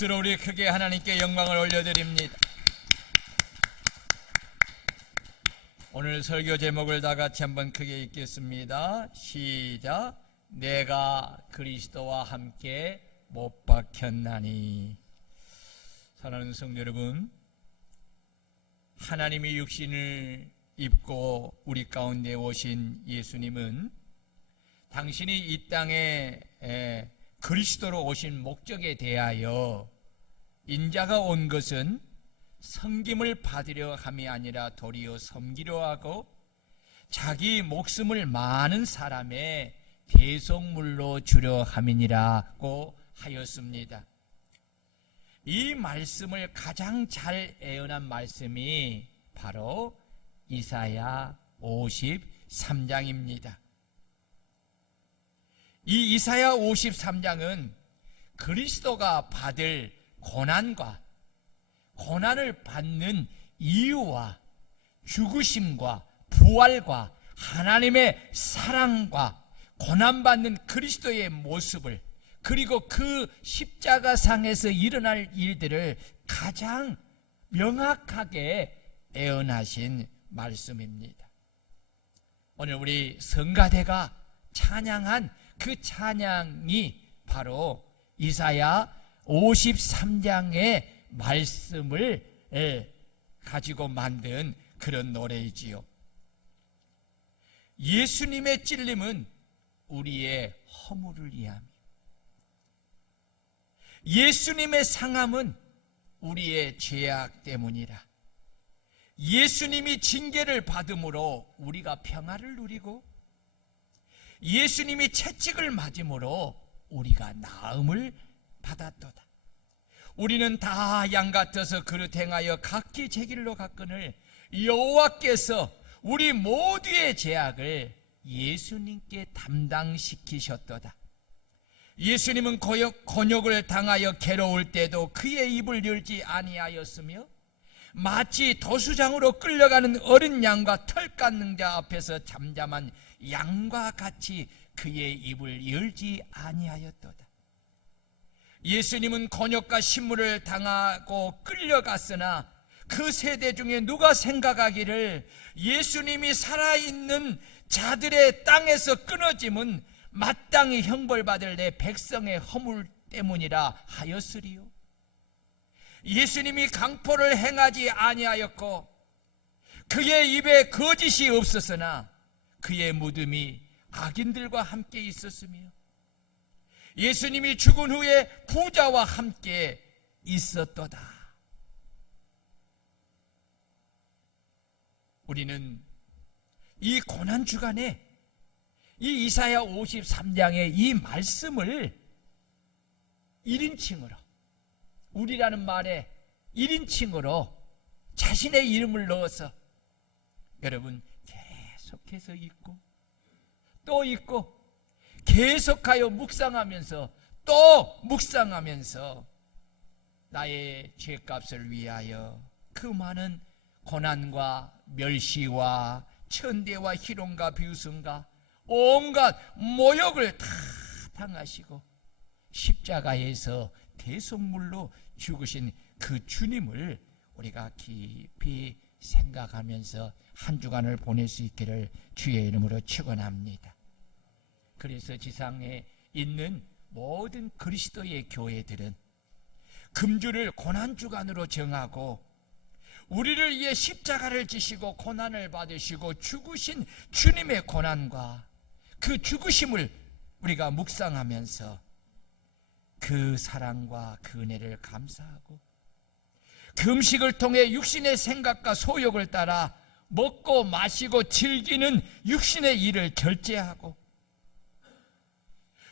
박수로 우리 크게 하나님께 영광을 올려드립니다. 오늘 설교 제목을 다 같이 한번 크게 읽겠습니다. 시작. 내가 그리스도와 함께 못 박혔나니. 사랑하는 성도 여러분, 하나님이 육신을 입고 우리 가운데 오신 예수님은 당신이 이 땅에 그리스도로 오신 목적에 대하여 인자가 온 것은 섬김을 받으려 함이 아니라 도리어 섬기려 하고 자기 목숨을 많은 사람의 대속물로 주려 함이니라고 하였습니다. 이 말씀을 가장 잘 예언한 말씀이 바로 이사야 53장입니다. 이 이사야 53장은 그리스도가 받을 고난과 고난을 받는 이유와 죽으심과 부활과 하나님의 사랑과 고난받는 그리스도의 모습을, 그리고 그 십자가상에서 일어날 일들을 가장 명확하게 예언하신 말씀입니다. 오늘 우리 성가대가 찬양한 그 찬양이 바로 이사야 53장의 말씀을 가지고 만든 그런 노래이지요. 예수님의 찔림은 우리의 허물을 위함이요, 예수님의 상함은 우리의 죄악 때문이라. 예수님이 징계를 받음으로 우리가 평화를 누리고 예수님이 채찍을 맞음으로 우리가 나음을 받았도다. 우리는 다 양 같아서 그릇 행하여 각기 제 길로 갔거늘 여호와께서 우리 모두의 죄악을 예수님께 담당시키셨도다. 예수님은 곤욕을 당하여 괴로울 때도 그의 입을 열지 아니하였으며 마치 도수장으로 끌려가는 어린 양과 털 깎는 자 앞에서 잠잠한 양과 같이 그의 입을 열지 아니하였도다. 예수님은 곤욕과 신물을 당하고 끌려갔으나 그 세대 중에 누가 생각하기를 예수님이 살아있는 자들의 땅에서 끊어짐은 마땅히 형벌받을 내 백성의 허물 때문이라 하였으리요. 예수님이 강포를 행하지 아니하였고 그의 입에 거짓이 없었으나 그의 무덤이 악인들과 함께 있었으며 예수님이 죽은 후에 부자와 함께 있었도다. 우리는 이 고난주간에 이 이사야 53장의 이 말씀을 1인칭으로, 우리라는 말에 1인칭으로 자신의 이름을 넣어서 여러분 계속해서 읽고 또 읽고 계속하여 묵상하면서 또 묵상하면서 나의 죄값을 위하여 그 많은 고난과 멸시와 천대와 희롱과 비웃음과 온갖 모욕을 다 당하시고 십자가에서 대속물로 죽으신 그 주님을 우리가 깊이 생각하면서 한 주간을 보낼 수 있기를 주의 이름으로 축원합니다. 그래서 지상에 있는 모든 그리스도의 교회들은 금주를 고난주간으로 정하고 우리를 위해 십자가를 지시고 고난을 받으시고 죽으신 주님의 고난과 그 죽으심을 우리가 묵상하면서 그 사랑과 그 은혜를 감사하고 그 음식을 통해 육신의 생각과 소욕을 따라 먹고 마시고 즐기는 육신의 일을 절제하고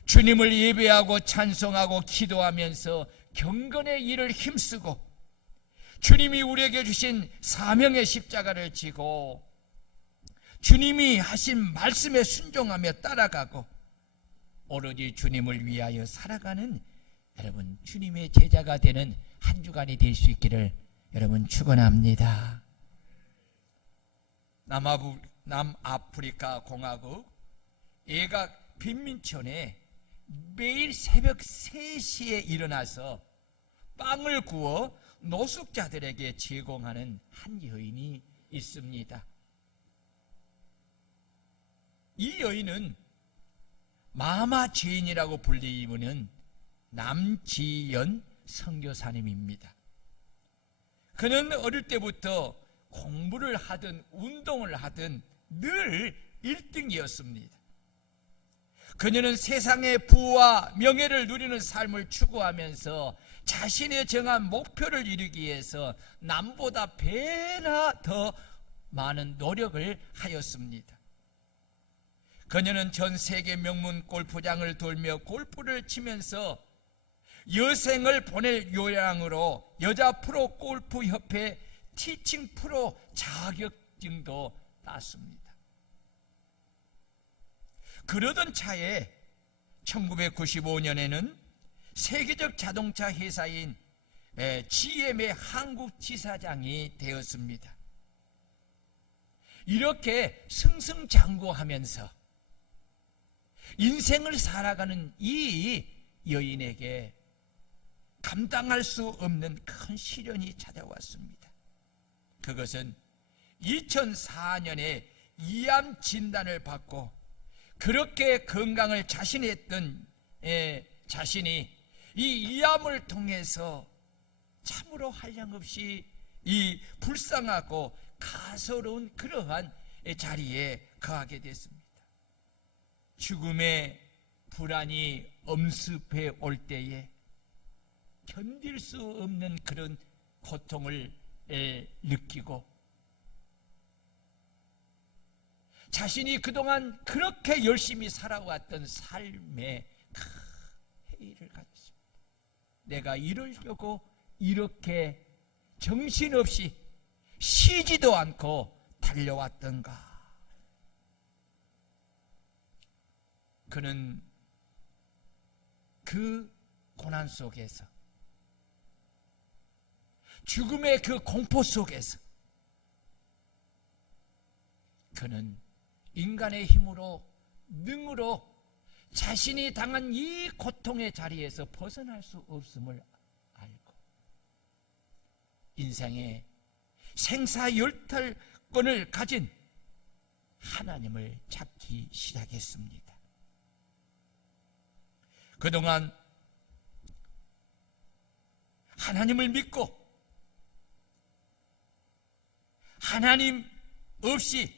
주님을 예배하고 찬송하고 기도하면서 경건의 일을 힘쓰고 주님이 우리에게 주신 사명의 십자가를 지고 주님이 하신 말씀에 순종하며 따라가고 오로지 주님을 위하여 살아가는 여러분 주님의 제자가 되는 한 주간이 될 수 있기를 여러분 축원합니다. 남아프리카 공화국 예각 빈민촌에 매일 새벽 3시에 일어나서 빵을 구워 노숙자들에게 제공하는 한 여인이 있습니다. 이 여인은 마마 죄인이라고 불리우는 남지연 선교사님입니다. 그는 어릴 때부터 공부를 하든 운동을 하든 늘 1등이었습니다. 그녀는 세상의 부와 명예를 누리는 삶을 추구하면서 자신의 정한 목표를 이루기 위해서 남보다 배나 더 많은 노력을 하였습니다. 그녀는 전 세계 명문 골프장을 돌며 골프를 치면서 여생을 보낼 요량으로 여자 프로 골프 협회 티칭 프로 자격증도 땄습니다. 그러던 차에 1995년에는 세계적 자동차 회사인 GM의 한국 지사장이 되었습니다. 이렇게 승승장구하면서 인생을 살아가는 이 여인에게 감당할 수 없는 큰 시련이 찾아왔습니다. 그것은 2004년에 이암 진단을 받고 그렇게 건강을 자신했던 자신이 이 이암을 통해서 참으로 한량없이 이 불쌍하고 가소로운 그러한 자리에 거하게 됐습니다. 죽음의 불안이 엄습해 올 때에 견딜 수 없는 그런 고통을 느끼고 자신이 그동안 그렇게 열심히 살아왔던 삶에 큰 회의를 가졌습니다. 내가 이러려고 이렇게 정신없이 쉬지도 않고 달려왔던가. 그는 그 고난 속에서 죽음의 그 공포 속에서 그는 인간의 힘으로 능으로 자신이 당한 이 고통의 자리에서 벗어날 수 없음을 알고 인생의 생사열탈권을 가진 하나님을 찾기 시작했습니다. 그동안 하나님을 믿고 하나님 없이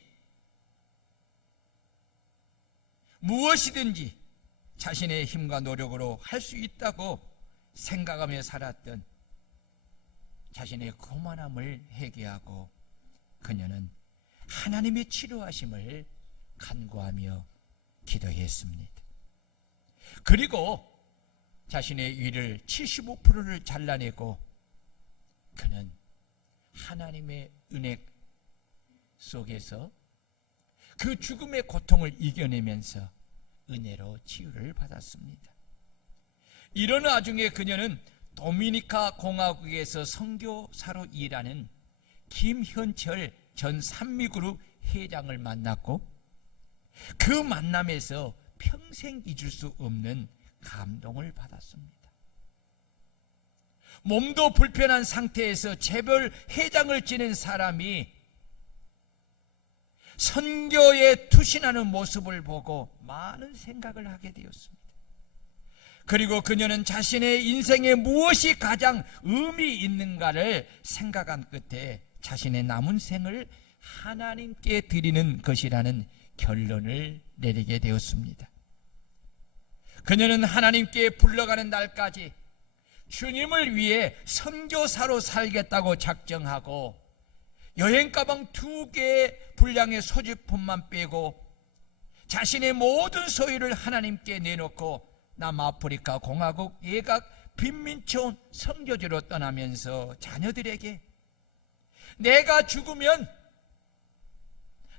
무엇이든지 자신의 힘과 노력으로 할 수 있다고 생각하며 살았던 자신의 고만함을 회개하고 그녀는 하나님의 치료하심을 간구하며 기도했습니다. 그리고 자신의 위를 75%를 잘라내고 그는 하나님의 은혜 속에서 그 죽음의 고통을 이겨내면서 은혜로 치유를 받았습니다. 이런 와중에 그녀는 도미니카 공화국에서 선교사로 일하는 김현철 전 산미그룹 회장을 만났고 그 만남에서 평생 잊을 수 없는 감동을 받았습니다. 몸도 불편한 상태에서 재벌 회장을 지낸 사람이 선교에 투신하는 모습을 보고 많은 생각을 하게 되었습니다. 그리고 그녀는 자신의 인생에 무엇이 가장 의미 있는가를 생각한 끝에 자신의 남은 생을 하나님께 드리는 것이라는 결론을 내리게 되었습니다. 그녀는 하나님께 불러가는 날까지 주님을 위해 선교사로 살겠다고 작정하고 여행 가방 2개의 분량의 소지품만 빼고 자신의 모든 소유를 하나님께 내놓고 남아프리카 공화국 예각 빈민촌 선교지로 떠나면서 자녀들에게 내가 죽으면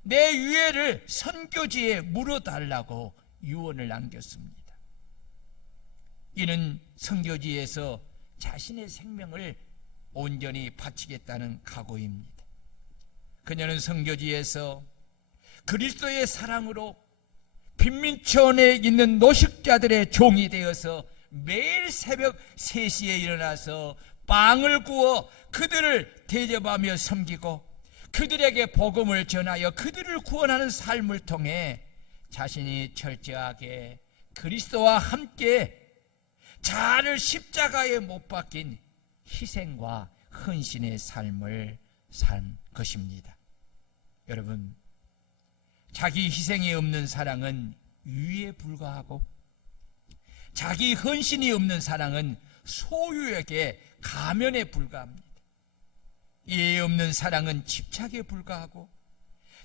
내 유해를 선교지에 물어달라고 유언을 남겼습니다. 이는 선교지에서 자신의 생명을 온전히 바치겠다는 각오입니다. 그녀는 선교지에서 그리스도의 사랑으로 빈민촌에 있는 노숙자들의 종이 되어서 매일 새벽 3시에 일어나서 빵을 구워 그들을 대접하며 섬기고 그들에게 복음을 전하여 그들을 구원하는 삶을 통해 자신이 철저하게 그리스도와 함께 자아를 십자가에 못 박힌 희생과 헌신의 삶을 산 것입니다. 여러분, 자기 희생이 없는 사랑은 유의에 불과하고 자기 헌신이 없는 사랑은 소유에게 가면에 불과합니다. 이해 없는 사랑은 집착에 불과하고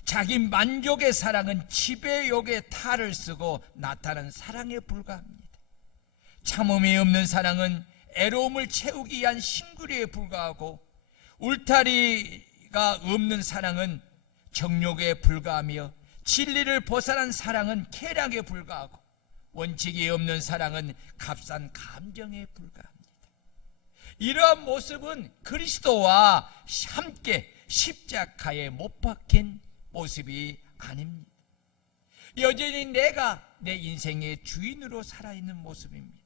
자기 만족의 사랑은 지배욕에 탈을 쓰고 나타난 사랑에 불과합니다. 참음이 없는 사랑은 애로움을 채우기 위한 신구리에 불과하고 울타리가 없는 사랑은 정욕에 불과하며 진리를 벗어난 사랑은 쾌락에 불과하고 원칙이 없는 사랑은 값싼 감정에 불과합니다. 이러한 모습은 그리스도와 함께 십자가에 못 박힌 모습이 아닙니다. 여전히 내가 내 인생의 주인으로 살아있는 모습입니다.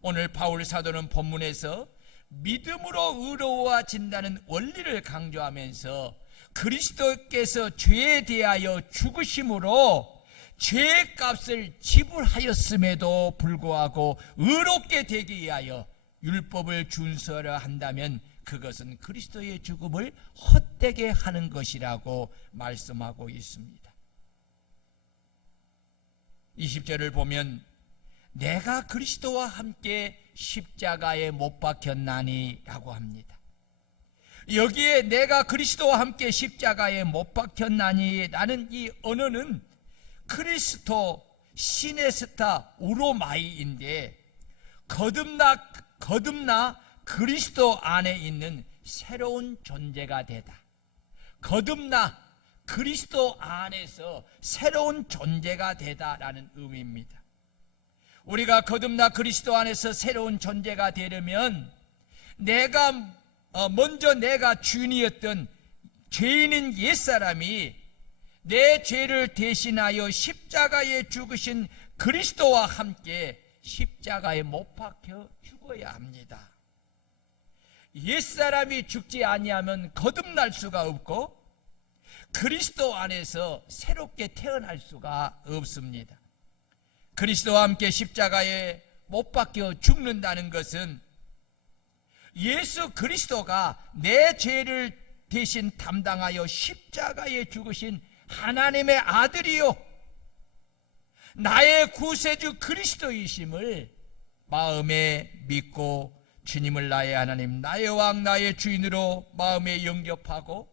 오늘 바울 사도는 본문에서 믿음으로 의로워진다는 원리를 강조하면서 그리스도께서 죄에 대하여 죽으심으로 죄의 값을 지불하였음에도 불구하고 의롭게 되기 위하여 율법을 준수하려 한다면 그것은 그리스도의 죽음을 헛되게 하는 것이라고 말씀하고 있습니다. 20절을 보면 내가 그리스도와 함께 십자가에 못 박혔나니 라고 합니다. 여기에 내가 그리스도와 함께 십자가에 못 박혔나니 라는 이 언어는 크리스토 시네스타 우로마이인데 거듭나 그리스도 안에 있는 새로운 존재가 되다. 거듭나 그리스도 안에서 새로운 존재가 되다라는 의미입니다. 우리가 거듭나 그리스도 안에서 새로운 존재가 되려면 먼저 내가 주인이었던 죄인인 옛사람이 내 죄를 대신하여 십자가에 죽으신 그리스도와 함께 십자가에 못 박혀 죽어야 합니다. 옛사람이 죽지 아니하면 거듭날 수가 없고 그리스도 안에서 새롭게 태어날 수가 없습니다. 그리스도와 함께 십자가에 못 박혀 죽는다는 것은 예수 그리스도가 내 죄를 대신 담당하여 십자가에 죽으신 하나님의 아들이요 나의 구세주 그리스도이심을 마음에 믿고 주님을 나의 하나님, 나의 왕, 나의 주인으로 마음에 영접하고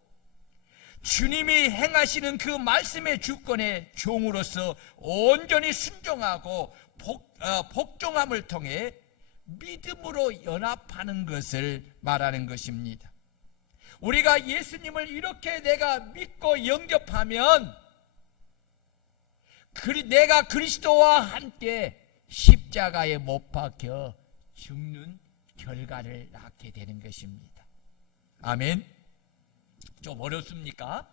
주님이 행하시는 그 말씀의 주권의 종으로서 온전히 순종하고 복종함을 통해 믿음으로 연합하는 것을 말하는 것입니다. 우리가 예수님을 이렇게 내가 믿고 영접하면 내가 그리스도와 함께 십자가에 못 박혀 죽는 결과를 낳게 되는 것입니다. 아멘. 좀 어렵습니까?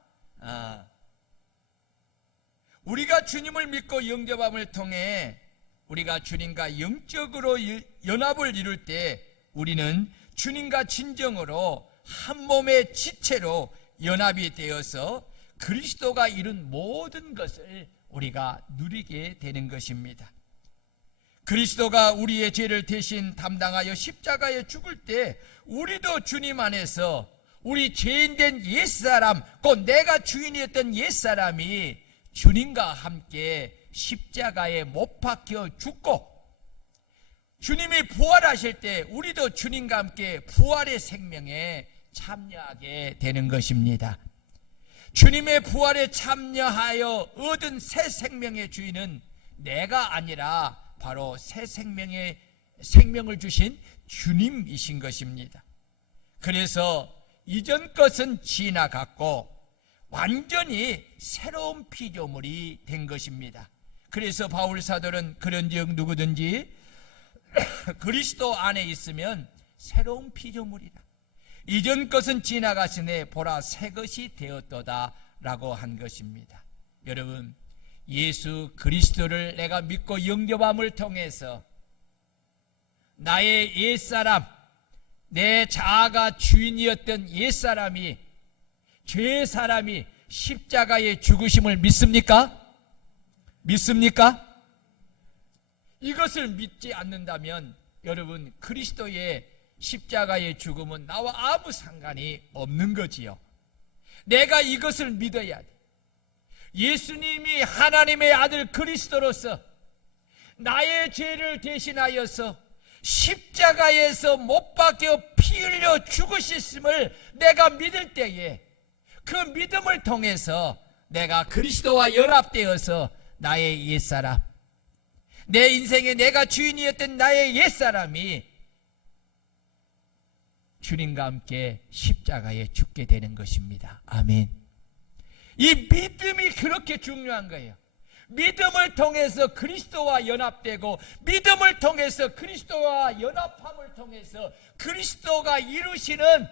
우리가 주님을 믿고 영접함을 통해 우리가 주님과 영적으로 연합을 이룰 때 우리는 주님과 진정으로 한 몸의 지체로 연합이 되어서 그리스도가 이룬 모든 것을 우리가 누리게 되는 것입니다. 그리스도가 우리의 죄를 대신 담당하여 십자가에 죽을 때 우리도 주님 안에서 우리 죄인된 옛사람, 곧 내가 주인이었던 옛사람이 주님과 함께 십자가에 못 박혀 죽고 주님이 부활하실 때 우리도 주님과 함께 부활의 생명에 참여하게 되는 것입니다. 주님의 부활에 참여하여 얻은 새 생명의 주인은 내가 아니라 바로 새 생명을 주신 주님이신 것입니다. 그래서 이전 것은 지나갔고 완전히 새로운 피조물이 된 것입니다. 그래서 바울 사도는 그런즉 누구든지 그리스도 안에 있으면 새로운 피조물이다. 이전 것은 지나가시네 보라 새 것이 되었도다 라고 한 것입니다. 여러분, 예수 그리스도를 내가 믿고 영접함을 통해서 나의 옛사람, 내 자아가 주인이었던 옛사람이, 죄사람이 십자가의 죽으심을 믿습니까? 믿습니까? 이것을 믿지 않는다면 여러분, 그리스도의 십자가의 죽음은 나와 아무 상관이 없는 거지요. 내가 이것을 믿어야 돼. 예수님이 하나님의 아들 그리스도로서 나의 죄를 대신하여서 십자가에서 못 박혀 피 흘려 죽으셨음을 내가 믿을 때에 그 믿음을 통해서 내가 그리스도와 연합되어서 나의 옛사람, 내 인생에 내가 주인이었던 나의 옛사람이 주님과 함께 십자가에 죽게 되는 것입니다. 아멘. 이 믿음이 그렇게 중요한 거예요. 믿음을 통해서 그리스도와 연합되고, 믿음을 통해서 그리스도와 연합함을 통해서 그리스도가 이루시는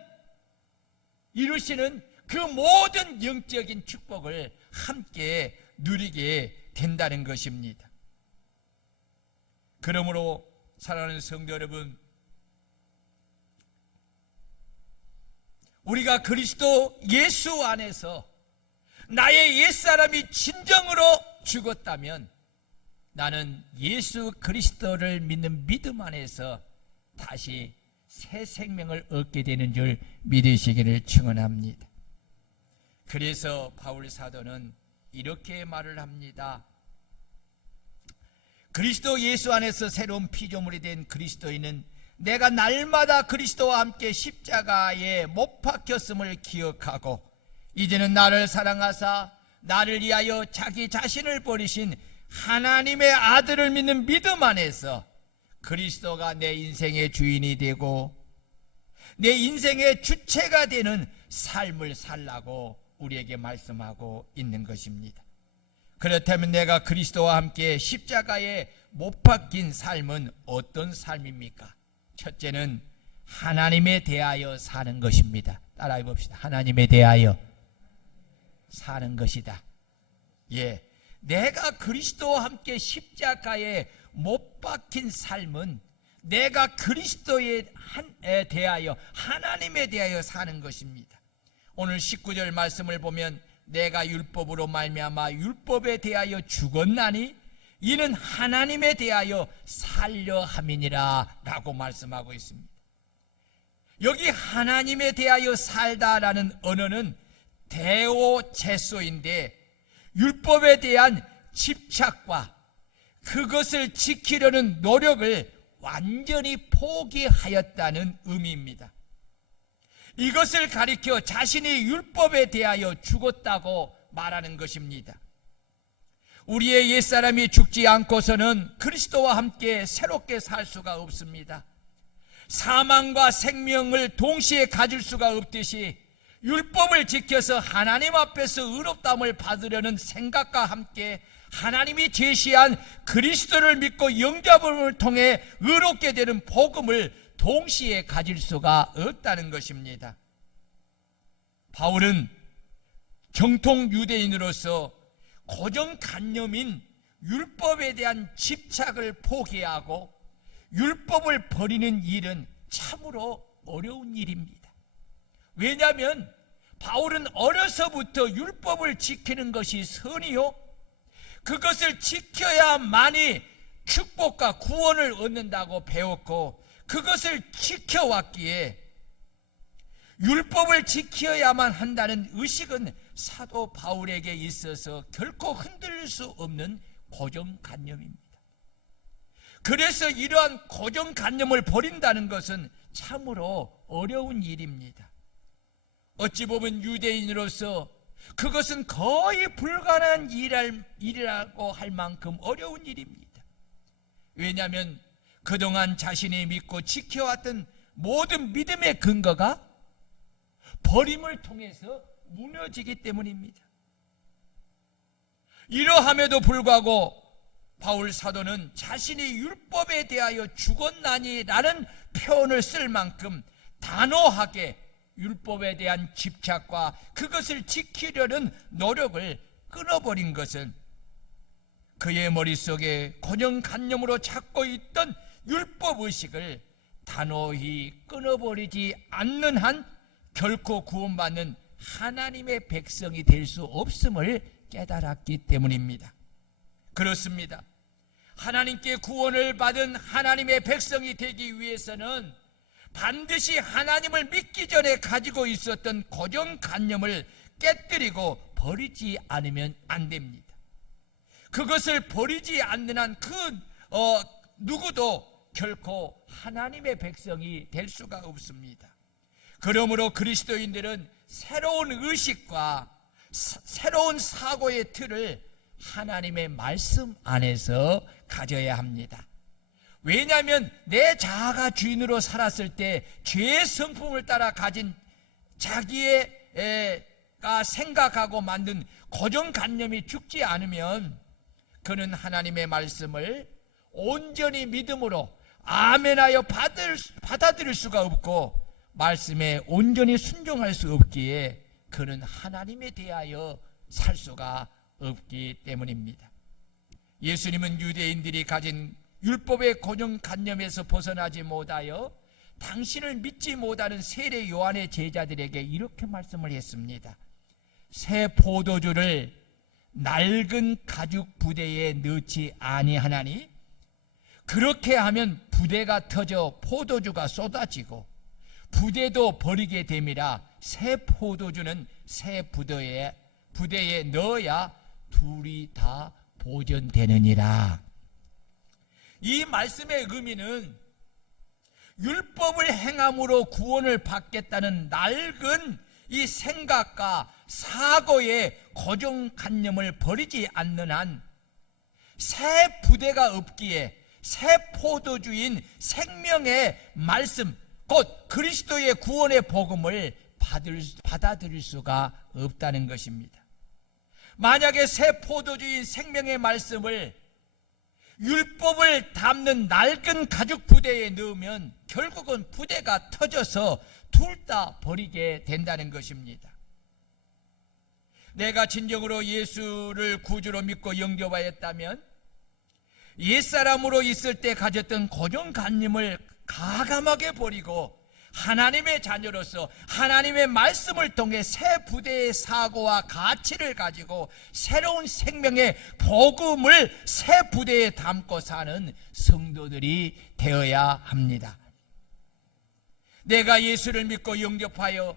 그 모든 영적인 축복을 함께 누리게 된다는 것입니다. 그러므로 사랑하는 성도 여러분, 우리가 그리스도 예수 안에서 나의 옛사람이 진정으로 죽었다면 나는 예수 그리스도를 믿는 믿음 안에서 다시 새 생명을 얻게 되는 줄 믿으시기를 축원합니다. 그래서 바울 사도는 이렇게 말을 합니다. 그리스도 예수 안에서 새로운 피조물이 된 그리스도인은 내가 날마다 그리스도와 함께 십자가에 못 박혔음을 기억하고 이제는 나를 사랑하사 나를 위하여 자기 자신을 버리신 하나님의 아들을 믿는 믿음 안에서 그리스도가 내 인생의 주인이 되고 내 인생의 주체가 되는 삶을 살라고 우리에게 말씀하고 있는 것입니다. 그렇다면 내가 그리스도와 함께 십자가에 못 박힌 삶은 어떤 삶입니까? 첫째는 하나님에 대하여 사는 것입니다. 따라해 봅시다. 하나님에 대하여 사는 것이다. 예, 내가 그리스도와 함께 십자가에 못 박힌 삶은 내가 그리스도에 대하여, 하나님에 대하여 사는 것입니다. 오늘 19절 말씀을 보면 내가 율법으로 말미암아 율법에 대하여 죽었나니 이는 하나님에 대하여 살려 함이니라 라고 말씀하고 있습니다. 여기 하나님에 대하여 살다라는 언어는 데오체소인데 율법에 대한 집착과 그것을 지키려는 노력을 완전히 포기하였다는 의미입니다. 이것을 가리켜 자신이 율법에 대하여 죽었다고 말하는 것입니다. 우리의 옛사람이 죽지 않고서는 그리스도와 함께 새롭게 살 수가 없습니다. 사망과 생명을 동시에 가질 수가 없듯이 율법을 지켜서 하나님 앞에서 의롭다함을 받으려는 생각과 함께 하나님이 제시한 그리스도를 믿고 영접을 통해 의롭게 되는 복음을 동시에 가질 수가 없다는 것입니다. 바울은 정통 유대인으로서 고정관념인 율법에 대한 집착을 포기하고 율법을 버리는 일은 참으로 어려운 일입니다. 왜냐하면 바울은 어려서부터 율법을 지키는 것이 선이요, 그것을 지켜야만이 축복과 구원을 얻는다고 배웠고 그것을 지켜왔기에 율법을 지켜야만 한다는 의식은 사도 바울에게 있어서 결코 흔들릴 수 없는 고정관념입니다. 그래서 이러한 고정관념을 버린다는 것은 참으로 어려운 일입니다. 어찌 보면 유대인으로서 그것은 거의 불가능한 일이라고 할 만큼 어려운 일입니다. 왜냐하면 그동안 자신이 믿고 지켜왔던 모든 믿음의 근거가 버림을 통해서 무너지기 때문입니다. 이러함에도 불구하고 바울 사도는 자신이 율법에 대하여 죽었나니라는 표현을 쓸 만큼 단호하게 율법에 대한 집착과 그것을 지키려는 노력을 끊어버린 것은 그의 머릿속에 고정관념으로 찾고 있던 율법의식을 단호히 끊어버리지 않는 한 결코 구원받는 하나님의 백성이 될 수 없음을 깨달았기 때문입니다. 그렇습니다. 하나님께 구원을 받은 하나님의 백성이 되기 위해서는 반드시 하나님을 믿기 전에 가지고 있었던 고정관념을 깨뜨리고 버리지 않으면 안 됩니다. 그것을 버리지 않는 한 누구도 결코 하나님의 백성이 될 수가 없습니다. 그러므로 그리스도인들은 새로운 의식과 새로운 사고의 틀을 하나님의 말씀 안에서 가져야 합니다. 왜냐하면 내 자아가 주인으로 살았을 때 죄의 성품을 따라 가진 자기가 생각하고 만든 고정관념이 죽지 않으면 그는 하나님의 말씀을 온전히 믿음으로 아멘하여 받아들일 수가 없고 말씀에 온전히 순종할 수 없기에 그는 하나님에 대하여 살 수가 없기 때문입니다. 예수님은 유대인들이 가진 율법의 고정관념에서 벗어나지 못하여 당신을 믿지 못하는 세례 요한의 제자들에게 이렇게 말씀을 했습니다. 새 포도주를 낡은 가죽 부대에 넣지 아니하나니 그렇게 하면 부대가 터져 포도주가 쏟아지고 부대도 버리게 됨이라 새 포도주는 새 부대에 넣어야 둘이 다 보존되느니라. 이 말씀의 의미는 율법을 행함으로 구원을 받겠다는 낡은 이 생각과 사고의 고정관념을 버리지 않는 한 새 부대가 없기에 새 포도주인 생명의 말씀 곧 그리스도의 구원의 복음을 받아들일 수가 없다는 것입니다. 만약에 새 포도주인 생명의 말씀을 율법을 담는 낡은 가죽 부대에 넣으면 결국은 부대가 터져서 둘 다 버리게 된다는 것입니다. 내가 진정으로 예수를 구주로 믿고 영접하였다면 옛사람으로 있을 때 가졌던 고정관념을 가감하게 버리고 하나님의 자녀로서 하나님의 말씀을 통해 새 부대의 사고와 가치를 가지고 새로운 생명의 복음을 새 부대에 담고 사는 성도들이 되어야 합니다. 내가 예수를 믿고 영접하여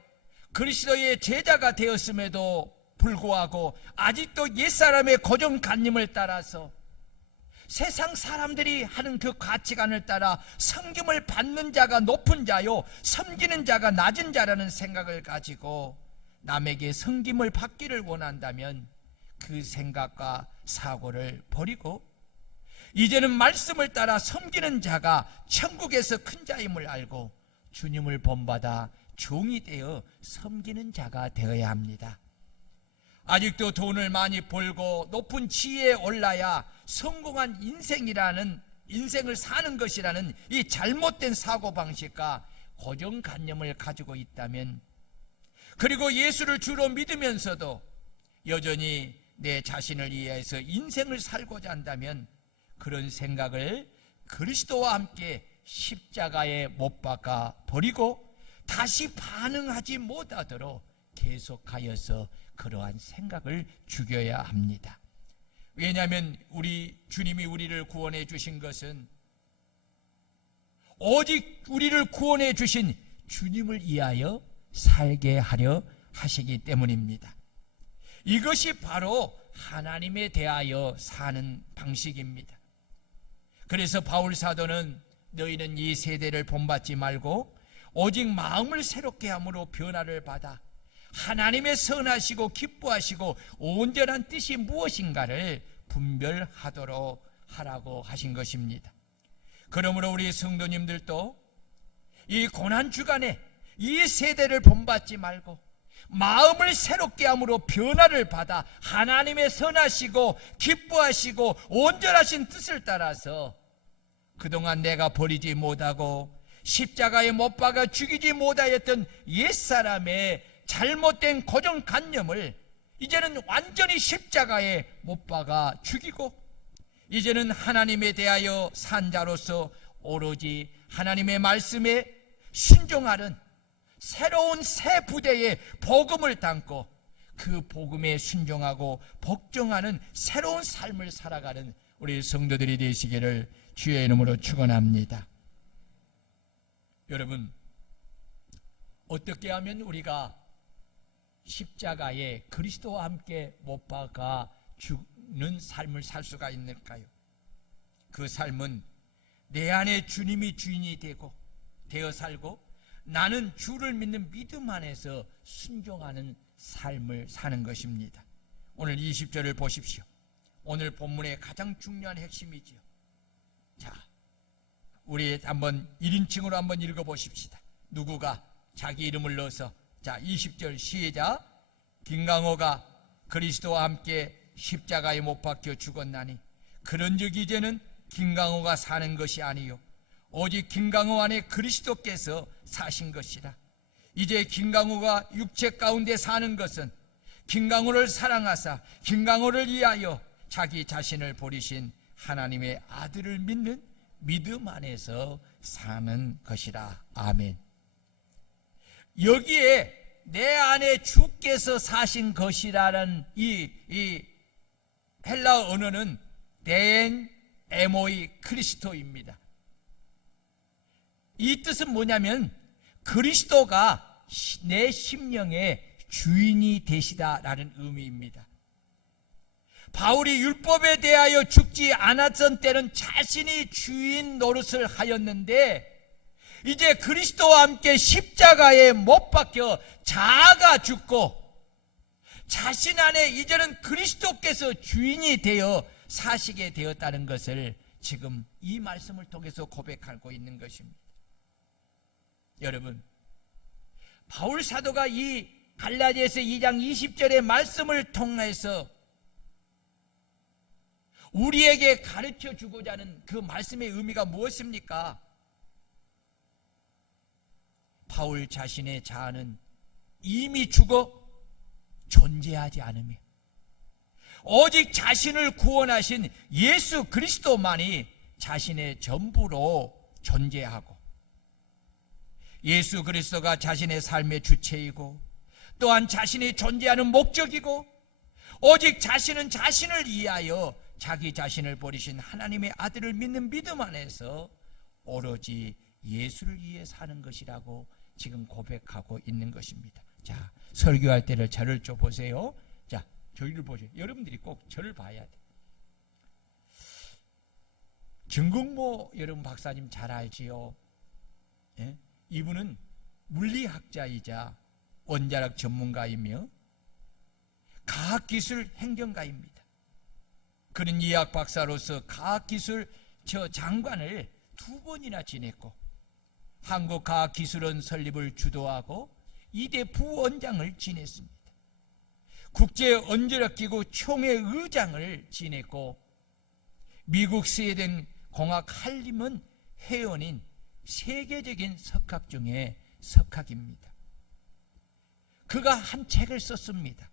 그리스도의 제자가 되었음에도 불구하고 아직도 옛사람의 고정관념을 따라서 세상 사람들이 하는 그 가치관을 따라 섬김을 받는 자가 높은 자요 섬기는 자가 낮은 자라는 생각을 가지고 남에게 섬김을 받기를 원한다면 그 생각과 사고를 버리고 이제는 말씀을 따라 섬기는 자가 천국에서 큰 자임을 알고 주님을 본받아 종이 되어 섬기는 자가 되어야 합니다. 아직도 돈을 많이 벌고 높은 지위에 올라야 성공한 인생을 사는 것이라는 이 잘못된 사고방식과 고정관념을 가지고 있다면 그리고 예수를 주로 믿으면서도 여전히 내 자신을 위해서 인생을 살고자 한다면 그런 생각을 그리스도와 함께 십자가에 못 박아 버리고 다시 반응하지 못하도록 계속하여서 그러한 생각을 죽여야 합니다. 왜냐하면 주님이 우리를 구원해 주신 것은 오직 우리를 구원해 주신 주님을 위하여 살게 하려 하시기 때문입니다. 이것이 바로 하나님에 대하여 사는 방식입니다. 그래서 바울 사도는 너희는 이 세대를 본받지 말고 오직 마음을 새롭게 함으로 변화를 받아 하나님의 선하시고 기뻐하시고 온전한 뜻이 무엇인가를 분별하도록 하라고 하신 것입니다. 그러므로 우리 성도님들도 이 고난주간에 이 세대를 본받지 말고 마음을 새롭게 함으로 변화를 받아 하나님의 선하시고 기뻐하시고 온전하신 뜻을 따라서 그동안 내가 버리지 못하고 십자가에 못 박아 죽이지 못하였던 옛사람의 잘못된 고정관념을 이제는 완전히 십자가에 못 박아 죽이고 이제는 하나님에 대하여 산 자로서 오로지 하나님의 말씀에 순종하는 새로운 새 부대의 복음을 담고 그 복음에 순종하고 복종하는 새로운 삶을 살아가는 우리 성도들이 되시기를 주의 이름으로 축원합니다. 여러분, 어떻게 하면 우리가 십자가에 그리스도와 함께 못 박아 죽는 삶을 살 수가 있을까요? 그 삶은 내 안에 주님이 주인이 되어 살고 나는 주를 믿는 믿음 안에서 순종하는 삶을 사는 것입니다. 오늘 20절을 보십시오. 오늘 본문의 가장 중요한 핵심이지요. 자, 우리 한번 1인칭으로 한번 읽어보십시다. 누구가 자기 이름을 넣어서, 자, 20절 시작. 김강호가 그리스도와 함께 십자가에 못 박혀 죽었나니 그런즉 이제는 김강호가 사는 것이 아니요 오직 김강호 안에 그리스도께서 사신 것이라. 이제 김강호가 육체 가운데 사는 것은 김강호를 사랑하사 김강호를 위하여 자기 자신을 버리신 하나님의 아들을 믿는 믿음 안에서 사는 것이라. 아멘. 여기에 내 안에 주께서 사신 것이라는 이 헬라어 언어는 데엔 에모이 크리스토입니다. 이 뜻은 뭐냐면 그리스도가 내 심령의 주인이 되시다라는 의미입니다. 바울이 율법에 대하여 죽지 않았던 때는 자신이 주인 노릇을 하였는데 이제 그리스도와 함께 십자가에 못 박혀 자아가 죽고 자신 안에 이제는 그리스도께서 주인이 되어 사시게 되었다는 것을 지금 이 말씀을 통해서 고백하고 있는 것입니다. 여러분, 바울 사도가 이 갈라디아서 2장 20절의 말씀을 통해서 우리에게 가르쳐 주고자 하는 그 말씀의 의미가 무엇입니까? 바울 자신의 자아는 이미 죽어 존재하지 않으며 오직 자신을 구원하신 예수 그리스도만이 자신의 전부로 존재하고 예수 그리스도가 자신의 삶의 주체이고 또한 자신이 존재하는 목적이고 오직 자신은 자신을 위하여 자기 자신을 버리신 하나님의 아들을 믿는 믿음 안에서 오로지 예수를 위해 사는 것이라고 지금 고백하고 있는 것입니다. 자, 설교할 때를 저를 좀 보세요. 자, 저희를 보세요. 여러분들이 꼭 저를 봐야 돼. 정국모 여러분 박사님 잘 알지요? 예? 이분은 물리학자이자 원자력 전문가이며 과학기술 행정가입니다. 그는 이학 박사로서 과학기술 장관을 2번이나 지냈고 한국과학기술원 설립을 주도하고 2대 부원장을 지냈습니다. 국제원자력기구 총회의장을 지냈고 미국 스웨덴 공학 한림은 회원인 세계적인 석학 중에 석학입니다. 그가 한 책을 썼습니다.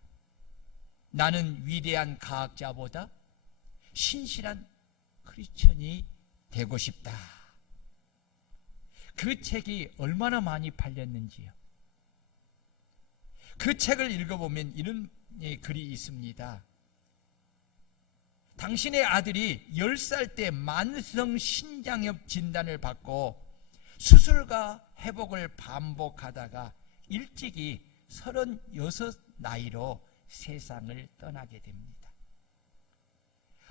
나는 위대한 과학자보다 신실한 크리스천이 되고 싶다. 그 책이 얼마나 많이 팔렸는지요. 그 책을 읽어보면 이런 글이 있습니다. 당신의 아들이 10살 때 만성 신장염 진단을 받고 수술과 회복을 반복하다가 일찍이 36 나이로 세상을 떠나게 됩니다.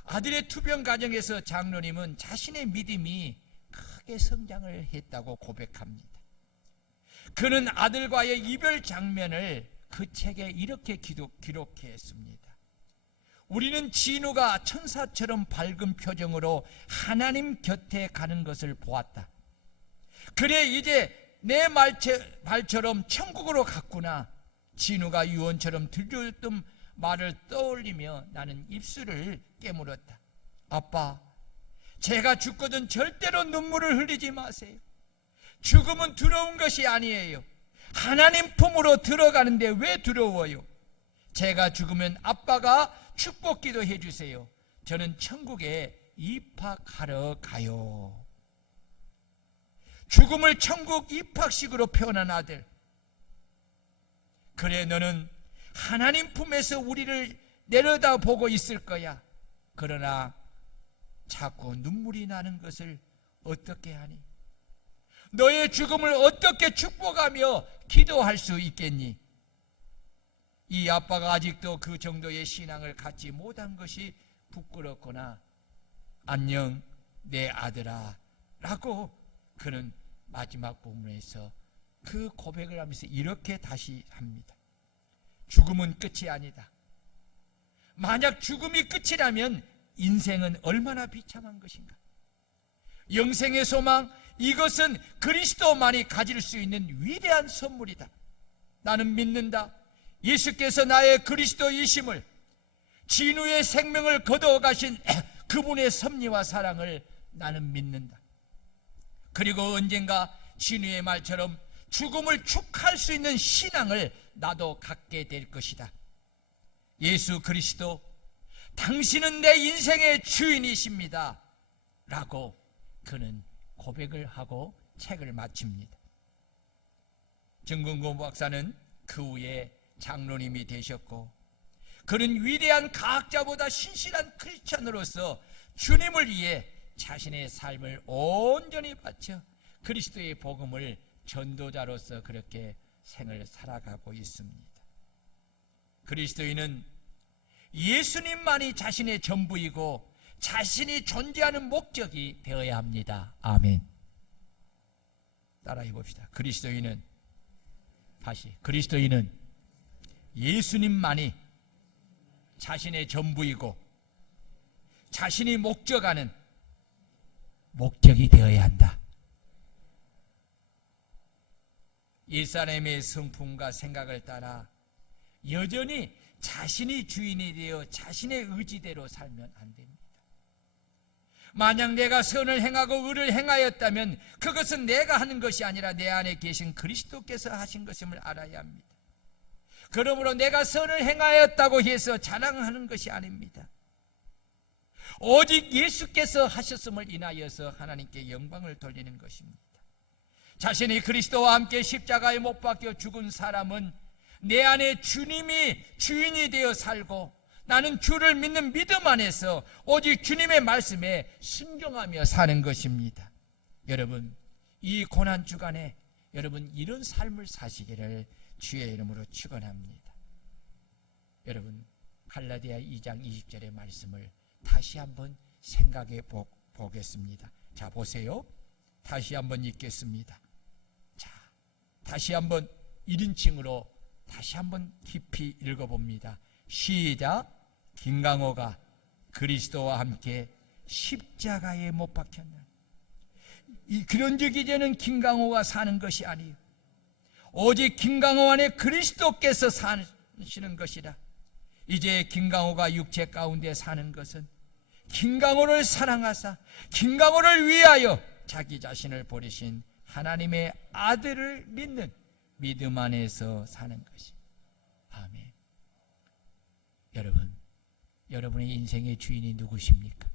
아들의 투병 과정에서 장로님은 자신의 믿음이 크게 성장을 했다고 고백합니다. 그는 아들과의 이별 장면을 그 책에 이렇게 기록했습니다. 우리는 진우가 천사처럼 밝은 표정으로 하나님 곁에 가는 것을 보았다. 그래, 이제 내 말처럼 천국으로 갔구나. 진우가 유언처럼 들려줬던 말을 떠올리며 나는 입술을 깨물었다. 아빠, 제가 죽거든 절대로 눈물을 흘리지 마세요. 죽음은 두려운 것이 아니에요. 하나님 품으로 들어가는데 왜 두려워요? 제가 죽으면 아빠가 축복 기도해 주세요. 저는 천국에 입학하러 가요. 죽음을 천국 입학식으로 표현한 아들. 그래, 너는 하나님 품에서 우리를 내려다보고 있을 거야. 그러나 자꾸 눈물이 나는 것을 어떻게 하니? 너의 죽음을 어떻게 축복하며 기도할 수 있겠니? 이 아빠가 아직도 그 정도의 신앙을 갖지 못한 것이 부끄럽거나, 안녕 내 아들아 라고 그는 마지막 부분에서 그 고백을 하면서 이렇게 다시 합니다. 죽음은 끝이 아니다. 만약 죽음이 끝이라면 인생은 얼마나 비참한 것인가. 영생의 소망, 이것은 그리스도만이 가질 수 있는 위대한 선물이다. 나는 믿는다. 예수께서 나의 그리스도이심을, 진우의 생명을 거두어 가신 그분의 섭리와 사랑을 나는 믿는다. 그리고 언젠가 진우의 말처럼 죽음을 축할 수 있는 신앙을 나도 갖게 될 것이다. 예수 그리스도, 당신은 내 인생의 주인이십니다 라고 그는 고백을 하고 책을 마칩니다. 정근고 박사는 그 후에 장로님이 되셨고, 그는 위대한 과학자보다 신실한 크리스천으로서 주님을 위해 자신의 삶을 온전히 바쳐 그리스도의 복음을 전도자로서 그렇게 생을 살아가고 있습니다. 그리스도인은 예수님만이 자신의 전부이고 자신이 존재하는 목적이 되어야 합니다. 아멘. 따라해 봅시다. 그리스도인은, 다시, 그리스도인은 예수님만이 자신의 전부이고 자신이 목적하는 목적이 되어야 한다. 옛사람의 성품과 생각을 따라 여전히 자신이 주인이 되어 자신의 의지대로 살면 안 됩니다. 만약 내가 선을 행하고 의를 행하였다면 그것은 내가 하는 것이 아니라 내 안에 계신 그리스도께서 하신 것임을 알아야 합니다. 그러므로 내가 선을 행하였다고 해서 자랑하는 것이 아닙니다. 오직 예수께서 하셨음을 인하여서 하나님께 영광을 돌리는 것입니다. 자신이 그리스도와 함께 십자가에 못 박혀 죽은 사람은 내 안에 주님이 주인이 되어 살고, 나는 주를 믿는 믿음 안에서 오직 주님의 말씀에 순종하며 사는 것입니다. 여러분, 이 고난주간에 여러분 이런 삶을 사시기를 주의 이름으로 축원합니다. 여러분, 갈라디아 2장 20절의 말씀을 다시 한번 생각해 보겠습니다. 자, 보세요. 다시 한번 읽겠습니다. 자, 다시 한번 1인칭으로 다시 한번 깊이 읽어봅니다. 시작. 김강호가 그리스도와 함께 십자가에 못 박혔나. 그런 적 이제는 김강호가 사는 것이 아니에요. 오직 김강호 안에 그리스도께서 사시는 것이라. 이제 김강호가 육체 가운데 사는 것은 김강호를 사랑하사 김강호를 위하여 자기 자신을 버리신 하나님의 아들을 믿는 믿음 안에서 사는 것이. 아멘. 여러분, 여러분의 인생의 주인이 누구십니까?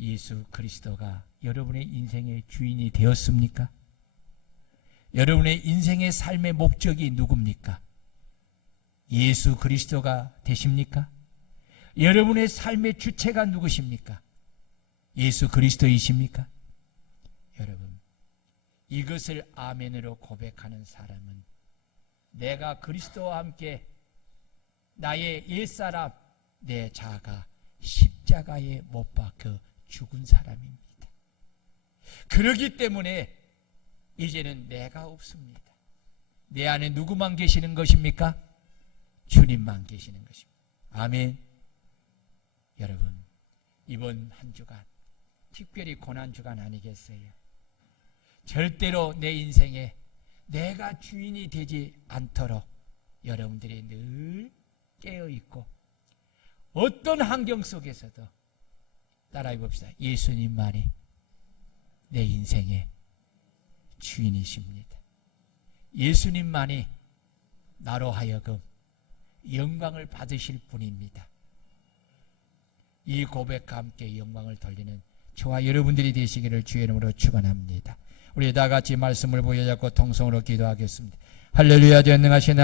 예수 그리스도가 여러분의 인생의 주인이 되었습니까? 여러분의 인생의 삶의 목적이 누굽니까? 예수 그리스도가 되십니까? 여러분의 삶의 주체가 누구십니까? 예수 그리스도이십니까? 여러분, 이것을 아멘으로 고백하는 사람은 내가 그리스도와 함께 나의 옛사람, 내 자아가 십자가에 못 박혀 죽은 사람입니다. 그러기 때문에 이제는 내가 없습니다. 내 안에 누구만 계시는 것입니까? 주님만 계시는 것입니다. 아멘. 여러분, 이번 한 주간 특별히 고난주간 아니겠어요? 절대로 내 인생에 내가 주인이 되지 않도록 여러분들이 늘 깨어있고 어떤 환경 속에서도 따라해 봅시다. 예수님만이 내 인생의 주인이십니다. 예수님만이 나로 하여금 영광을 받으실 분입니다. 이 고백과 함께 영광을 돌리는 저와 여러분들이 되시기를 주의 이름으로 축원합니다. 우리 다 같이 말씀을 보여잡고 통성으로 기도하겠습니다. 할렐루야. 전능하신 하나님